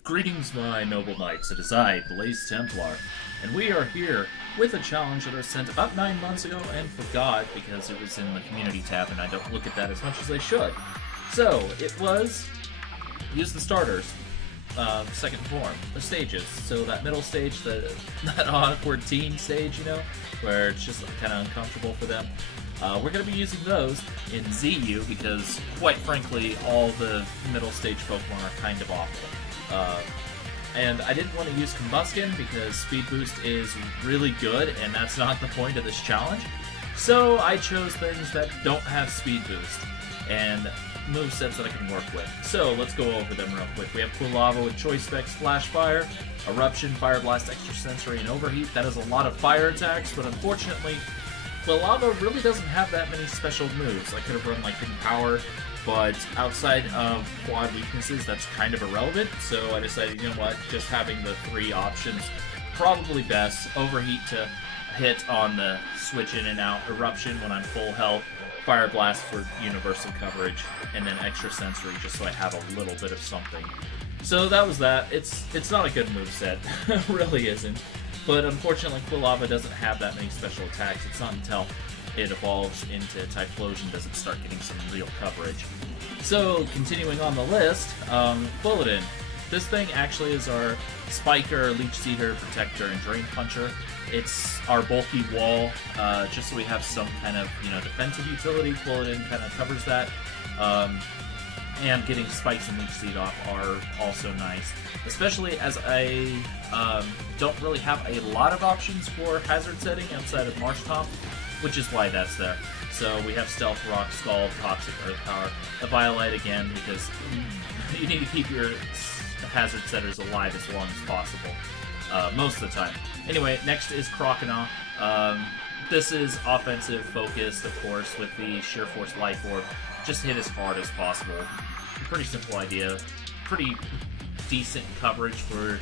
Greetings, my noble knights. It is I, Blaze Templar, and we are here with a challenge that I sent about 9 months ago and forgot because it was in the community tab and I don't look at that as much as I should. So, it was use the starters, second form, the stages. So that middle stage, that awkward teen stage, you know, where it's just kind of uncomfortable for them. We're going to be using those in ZU because, quite frankly, all the middle stage Pokemon are kind of awful. And I didn't want to use Combustion because Speed Boost is really good, and that's not the point of this challenge. So I chose things that don't have Speed Boost and movesets that I can work with. So let's go over them real quick. We have Quilava with Choice Specs, Flash Fire, Eruption, Fire Blast, Extra Sensory, and Overheat. That is a lot of fire attacks, but unfortunately, Quilava really doesn't have that many special moves. I could have run like Hidden Power, but outside of quad weaknesses, that's kind of irrelevant. So I decided, you know what, just having the 3 options, probably best. Overheat to hit on the switch in and out, Eruption when I'm full health, Fire Blast for universal coverage, and then Extra Sensory just so I have a little bit of something. So that was that. It's not a good moveset, really isn't. But unfortunately, Quilava doesn't have that many special attacks. It's not until it evolves into Typhlosion does it start getting some real coverage. So, continuing on the list, Bulletin. This thing actually is our Spiker, Leech Seeder, Protector, and Drain Puncher. It's our bulky wall, just so we have some kind of, defensive utility. Bulletin kind of covers that. And getting Spikes and Leech Seed off are also nice. Especially as I don't really have a lot of options for hazard setting outside of Marsh Tomp, which is why that's there. So we have Stealth Rock, Scald, Toxic Earth Power, a Violite again, because you need to keep your hazard setters alive as long as possible, most of the time. Anyway, next is Croconaw. This is offensive focused, of course, with the Sheer Force Life Orb. Just hit as hard as possible. Pretty simple idea. Pretty decent coverage for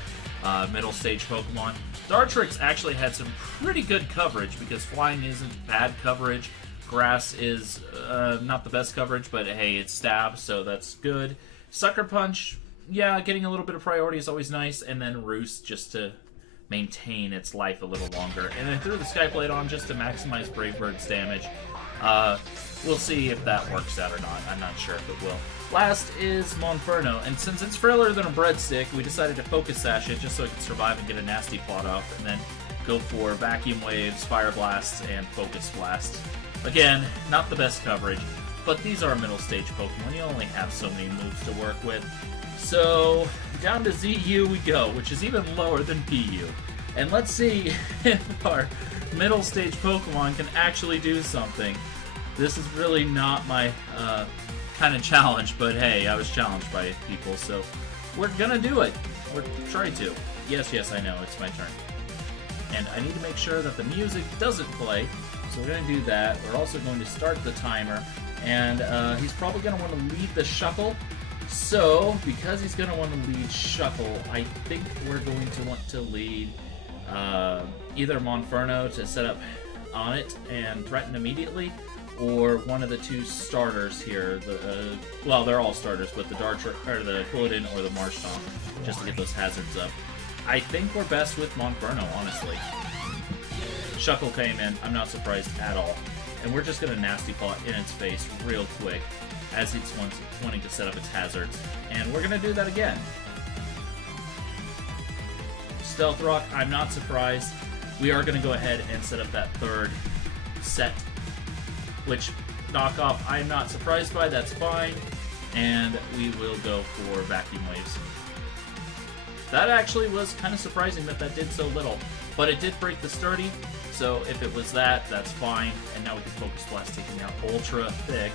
middle stage Pokemon. Dartrix actually had some pretty good coverage because flying isn't bad coverage. Grass is not the best coverage, but hey, it's stab, so that's good. Sucker Punch, yeah, getting a little bit of priority is always nice, and then Roost just to maintain its life a little longer. And then threw the Skyblade on just to maximize Brave Bird's damage. We'll see if that works out or not. I'm not sure if it will. Last is Monferno, and since it's frailer than a breadstick, we decided to Focus Sash it just so it can survive and get a nasty plot off, and then go for Vacuum Waves, Fire Blasts, and Focus Blast. Again, not the best coverage, but these are middle stage Pokemon. You only have so many moves to work with. So, down to ZU we go, which is even lower than PU. And let's see if our middle stage Pokemon can actually do something. This is really not my kind of challenge, but hey, I was challenged by people, so we're gonna do it. We're trying to. Yes, I know, it's my turn. And I need to make sure that the music doesn't play, so we're gonna do that. We're also going to start the timer, and he's probably gonna want to lead the shuffle. So, because he's gonna want to lead shuffle, I think we're going to want to lead either Monferno to set up on it and threaten immediately, or one of the 2 starters here. Well, they're all starters, but the the Quilladin or the Marsh Tomp, just to get those hazards up. I think we're best with Monferno, honestly. Shuckle came in. I'm not surprised at all. And we're just going to Nasty Plot in its face real quick as it's wanting to set up its hazards. And we're going to do that again. Stealth Rock, I'm not surprised. We are going to go ahead and set up that 3rd set, which knockoff I'm not surprised by, that's fine. And we will go for Vacuum Waves. That actually was kind of surprising that did so little, but it did break the sturdy, so if it was that, that's fine. And now we can Focus Blast, taking out Ultra Thick,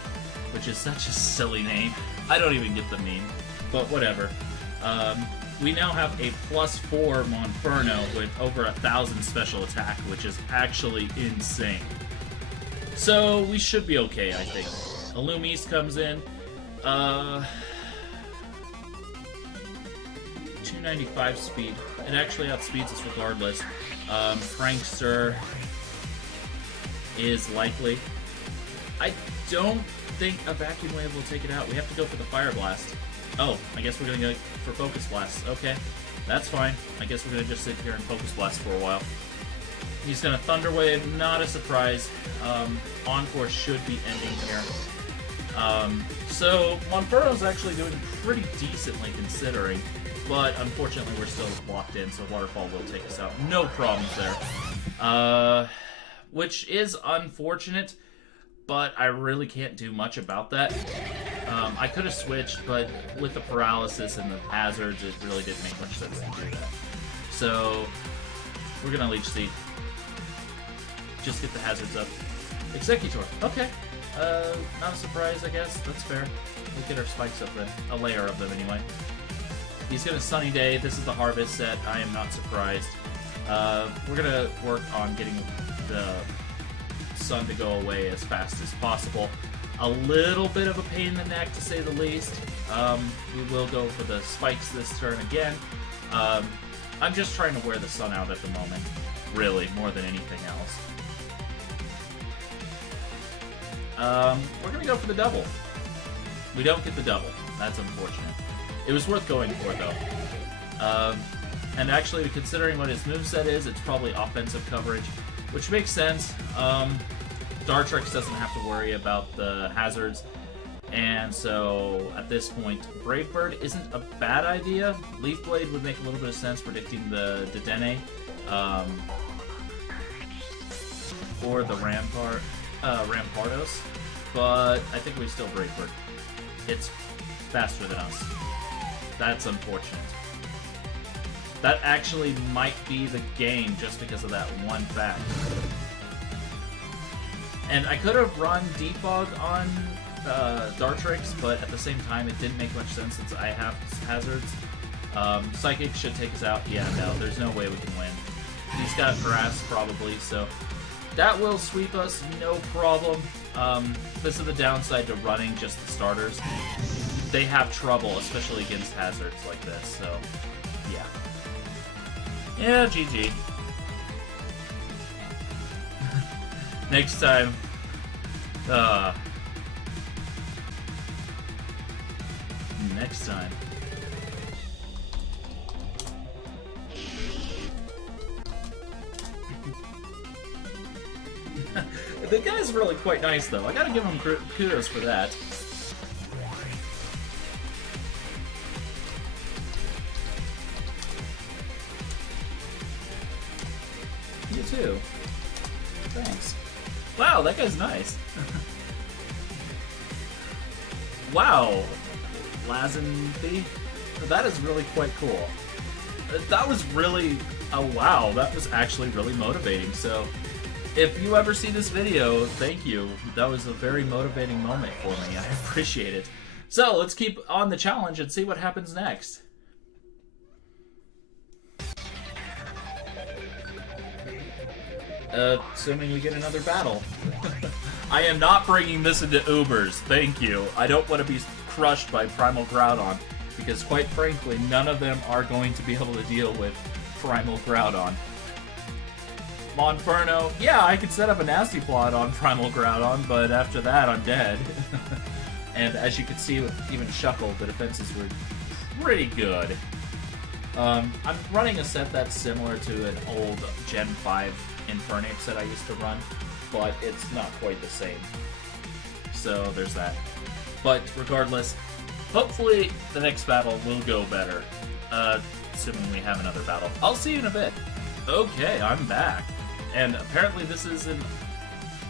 which is such a silly name. I don't even get the meme, but whatever. We now have a +4 Monferno with over 1,000 special attack, which is actually insane. So we should be okay, I think. Illumise comes in. 295 speed. It actually outspeeds us regardless. Prankster is likely. I don't think a Vacuum Wave will take it out. We have to go for the Fire Blast. Oh, I guess we're gonna go for Focus Blast. Okay, that's fine. I guess we're gonna just sit here and Focus Blast for a while. He's gonna Thunder Wave, not a surprise. Encore should be ending here. So Monferno's actually doing pretty decently considering, but unfortunately we're still locked in, so Waterfall will take us out. No problems there. Which is unfortunate, but I really can't do much about that. I could have switched, but with the paralysis and the hazards, it really didn't make much sense to do that. So we're gonna Leech Seed. Just get the hazards up. Executor. Okay. Not a surprise, I guess. That's fair. We'll get our spikes up then. A layer of them, anyway. He's gonna Sunny Day. This is the Harvest set. I am not surprised. We're gonna work on getting the sun to go away as fast as possible. A little bit of a pain in the neck, to say the least. We will go for the spikes this turn again. I'm just trying to wear the sun out at the moment, really, more than anything else. We're gonna go for the double. We don't get the double. That's unfortunate. It was worth going for, though. And actually, considering what his moveset is, it's probably offensive coverage, which makes sense. Dartrix doesn't have to worry about the hazards, and so at this point, Brave Bird isn't a bad idea. Leaf Blade would make a little bit of sense, predicting the Dedenne, or the Rampardos, but I think we still Brave Bird. It's faster than us. That's unfortunate. That actually might be the game just because of that one fact. And I could have run Defog on Dartrix, but at the same time it didn't make much sense since I have hazards. Psychic should take us out. Yeah, no, there's no way we can win. He's got Grass probably, so that will sweep us, no problem. This is the downside to running just the starters. They have trouble, especially against hazards like this, so yeah. Yeah, GG. Next time. Next time. The guy's really quite nice, though. I gotta give him kudos for that. You too. Thanks. Wow, that guy's nice. Wow. Lazanthy? That is really quite cool. That was really... Oh, wow. That was actually really motivating. So, if you ever see this video, thank you. That was a very motivating moment for me. I appreciate it. So, let's keep on the challenge and see what happens next. Assuming we get another battle. I am not bringing this into Ubers, thank you. I don't want to be crushed by Primal Groudon, because quite frankly, none of them are going to be able to deal with Primal Groudon. Monferno, yeah, I could set up a nasty plot on Primal Groudon, but after that, I'm dead. And as you can see with even Shuckle, the defenses were pretty good. I'm running a set that's similar to an old Gen 5 Infernape that I used to run, but it's not quite the same. So there's that. But regardless, hopefully the next battle will go better. Assuming we have another battle. I'll see you in a bit. Okay, I'm back. And apparently this is an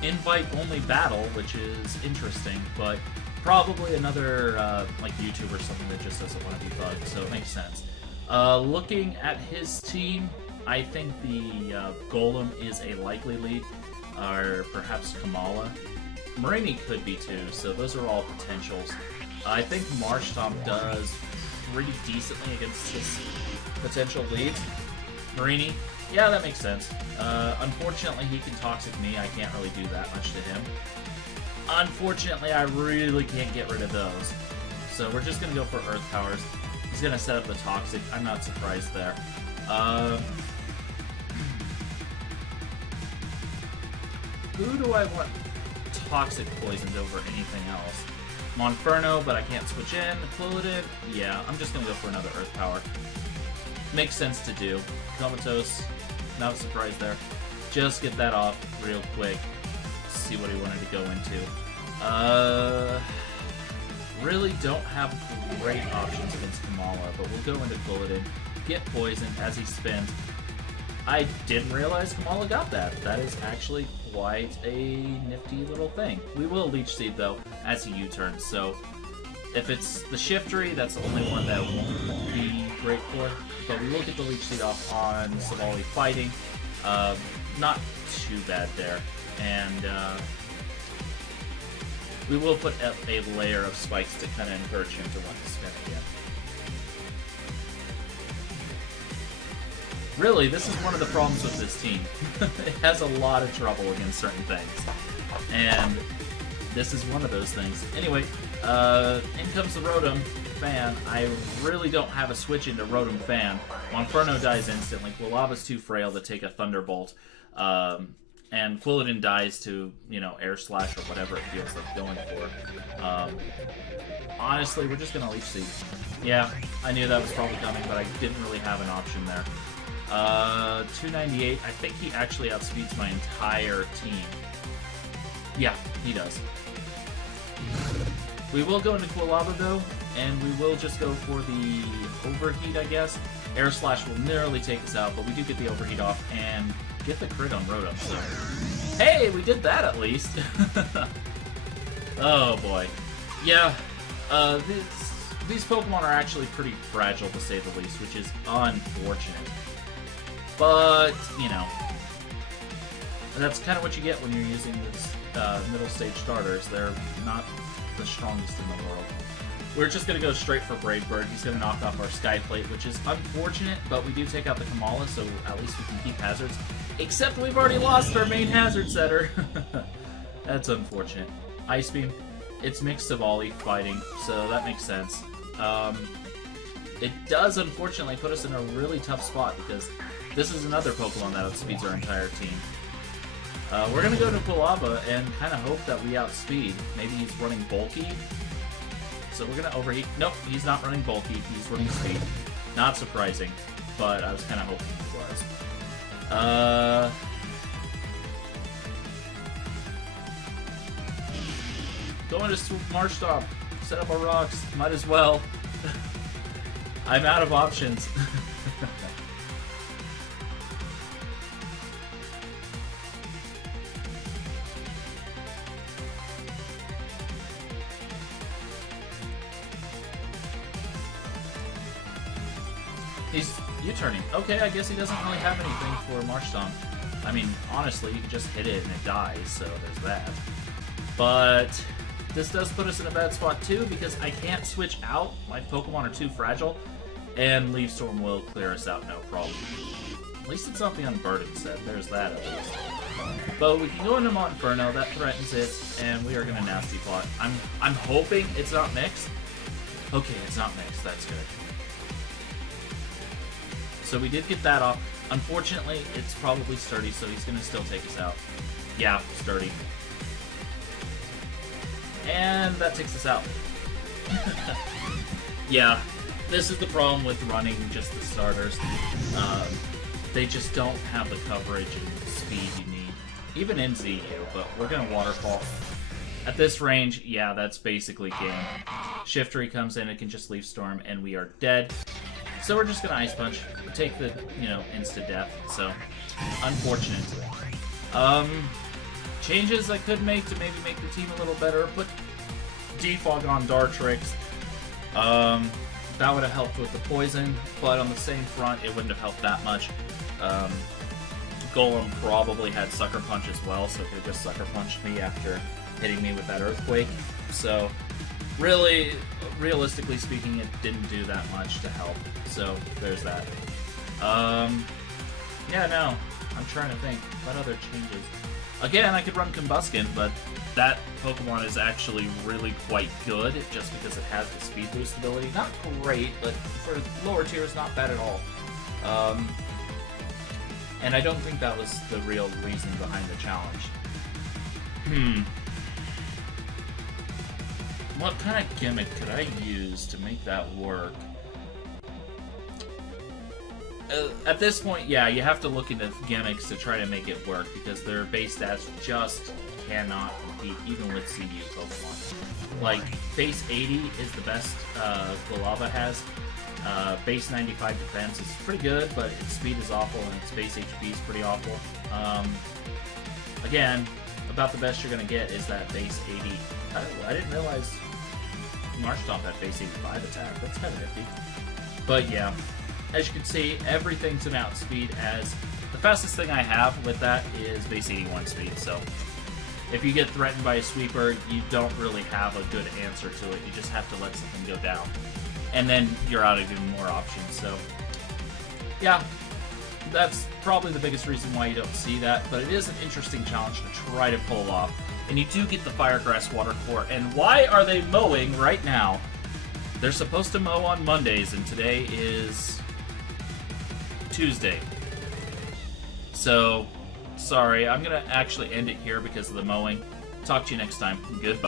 invite-only battle, which is interesting, but probably another like YouTube or something that just doesn't want to be bugged, so it makes sense. Looking at his team, I think the Golem is a likely lead, or perhaps Kamala. Marini could be too, so those are all potentials. I think Marshtomp does pretty decently against his potential leads. Marini, yeah, that makes sense. Unfortunately, he can Toxic me. I can't really do that much to him. Unfortunately, I really can't get rid of those. So we're just going to go for Earth Powers. He's going to set up the Toxic. I'm not surprised there. Who do I want Toxic poisoned over anything else? Monferno, but I can't switch in. Quilladin, yeah, I'm just gonna go for another Earth Power. Makes sense to do. Comatose, not a surprise there. Just get that off real quick. See what he wanted to go into. Really don't have great options against Kamala, but we'll go into Quilladin, get poisoned as he spins. I didn't realize Kamala got that. That is actually quite a nifty little thing. We will Leech Seed, though, as he U-turns, so if it's the Shiftry, that's the only one that won't be great for, but we will get the Leech Seed off on Savali fighting. Not too bad there, and we will put a layer of spikes to kind of encourage him to want to spin again. Really, this is one of the problems with this team. It has a lot of trouble against certain things. And this is one of those things. Anyway, in comes the Rotom Fan. I really don't have a switch into Rotom Fan. Monferno dies instantly. Quilava's too frail to take a Thunderbolt. And Quilladin dies to, you know, Air Slash or whatever it feels like going for. Honestly, we're just going to Leech Seed. Yeah, I knew that was probably coming, but I didn't really have an option there. 298. I think he actually outspeeds my entire team. Yeah, he does. We will go into Quilava, though, and we will just go for the Overheat, I guess. Air Slash will nearly take us out, but we do get the Overheat off and get the crit on Rotom, so... Hey, we did that at least! Oh boy. Yeah, these Pokemon are actually pretty fragile, to say the least, which is unfortunate. But, you know, that's kind of what you get when you're using these middle stage starters. They're not the strongest in the world. We're just going to go straight for Brave Bird. He's going to knock off our Sky Plate, which is unfortunate, but we do take out the Kamala, so at least we can keep hazards. Except we've already lost our main hazard setter. That's unfortunate. Ice Beam. It's mixed Savali fighting, so that makes sense. It does, unfortunately, put us in a really tough spot, because this is another Pokemon that outspeeds our entire team. We're going to go to Quilava and kind of hope that we outspeed. Maybe he's running Bulky. So we're going to Overheat. Nope, he's not running Bulky. He's running Speed. Not surprising, but I was kind of hoping he was. Going to March Stop. Set up our rocks. Might as well. I'm out of options. He's U-turning. Okay, I guess he doesn't really have anything for March Stomp. I mean, honestly, you can just hit it and it dies, so there's that. But this does put us in a bad spot too, because I can't switch out. My Pokemon are too fragile, and Leaf Storm will clear us out, no problem. At least it's not the Unburdened set. There's that at least. But we can go into Monferno. That threatens it, and we are going to Nasty Plot. I'm hoping it's not mixed. Okay, it's not mixed. That's good. So we did get that off. Unfortunately, it's probably Sturdy, so he's going to still take us out. Yeah, Sturdy. And that takes us out. Yeah, this is the problem with running just the starters. They just don't have the coverage and speed you need. Even in ZU, but we're going to Waterfall. At this range, yeah, that's basically game. Shiftry comes in, it can just Leaf Storm, and we are dead. So we're just going to Ice Punch, take the, you know, insta-death, so unfortunate. Changes I could make to maybe make the team a little better, put Defog on Dartrix. That would have helped with the poison, but on the same front, it wouldn't have helped that much. Golem probably had Sucker Punch as well, so it could have just Sucker Punched me after hitting me with that Earthquake. So, really, realistically speaking, it didn't do that much to help. So, there's that. Yeah, no. I'm trying to think. What other changes? Again, I could run Combuskin, but that Pokemon is actually really quite good, just because it has the speed boost ability. Not great, but for lower tiers, not bad at all. And I don't think that was the real reason behind the challenge. what kind of gimmick could I use to make that work? At this point, yeah, you have to look into gimmicks to try to make it work, because their base stats just cannot compete, even with CU Pokemon. Like, base 80 is the best Golava has. Base 95 defense is pretty good, but its speed is awful, and its base HP is pretty awful. Again, about the best you're going to get is that base 80. I didn't realize Marshtomp had base 85 attack. That's kind of nifty. But yeah, as you can see, everything's an outspeed, as the fastest thing I have with that is base 81 speed. So if you get threatened by a sweeper, you don't really have a good answer to it. You just have to let something go down. And then you're out of even more options. So yeah, that's probably the biggest reason why you don't see that, but it is an interesting challenge to try to pull off. And you do get the Firegrass Water Core. And why are they mowing right now? They're supposed to mow on Mondays, and today is Tuesday. So, sorry, I'm going to actually end it here because of the mowing. Talk to you next time. Goodbye.